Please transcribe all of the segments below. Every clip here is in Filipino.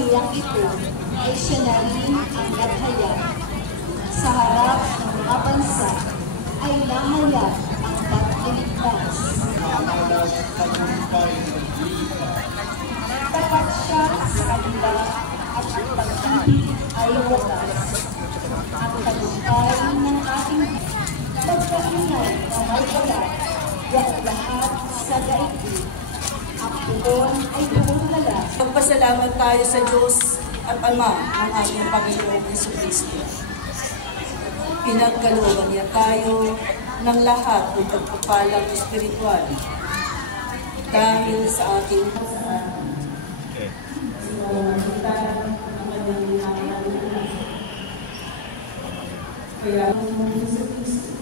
sangguniang ito ay siya na rin ang naghayag. Sa harap ng mga bansa ay nahayag ang pag-iligtas. Tapat siya sa kanila at ang pag-ibig ay wagas. Ang tagumpay ng ating pagkainay na may balat, ang lahat sa daigdig. Ang puon ay buong lalat. Magpasalamat tayo sa Diyos at Ama ng ating Panginoong Jesucristo. Pinagkalooban niya tayo ng lahat ng pagpapalang espiritual dahil sa ating kaya ng Jesucristo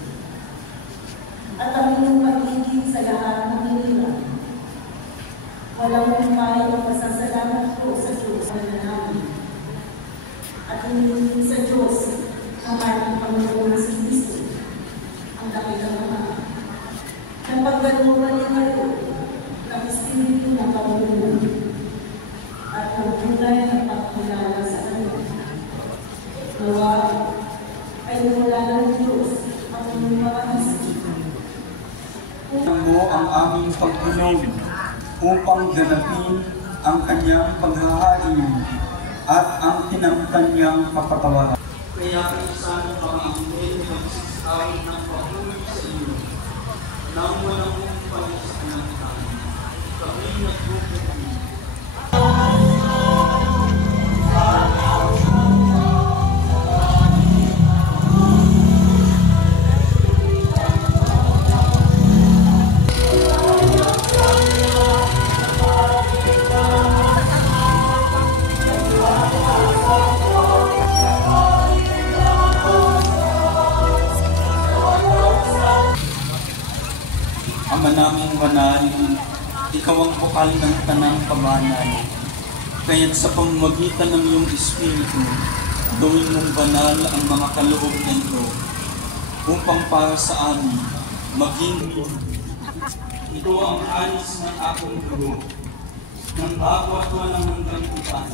at ang inyong pag-ibig sa lahat ng hirap. Walang tayo ang pasasalamat ko sa Diyos na namin. At hindi sa Diyos ang ating Panginoon na si Kristo, ang dakilang Ama. Nang paggaluhan niya kayo ng Espiritu ng Panginoon at ng tunay ng pagkilala sa Kanya. Nawa ay wala ng Diyos ang inyong mga isip. Mo ang aming Panginoon upang ganapin ang kanyang paghahain at ang pinamtan niyang kapatawaran. Kaya isang pamangkin magsisawin ng pahuli sa iyo nang walang umpay sa anak namin. Kami nagbubuti. Ama naming banal, ikaw ang bukal ng tanang kabanal. Kaya't sa pamamagitan ng iyong Espiritu, gawin mong banal ang mga kaloob na ito upang para sa amin maging ito ang alis ng aking dugo ng bawat walang hanggang ipan.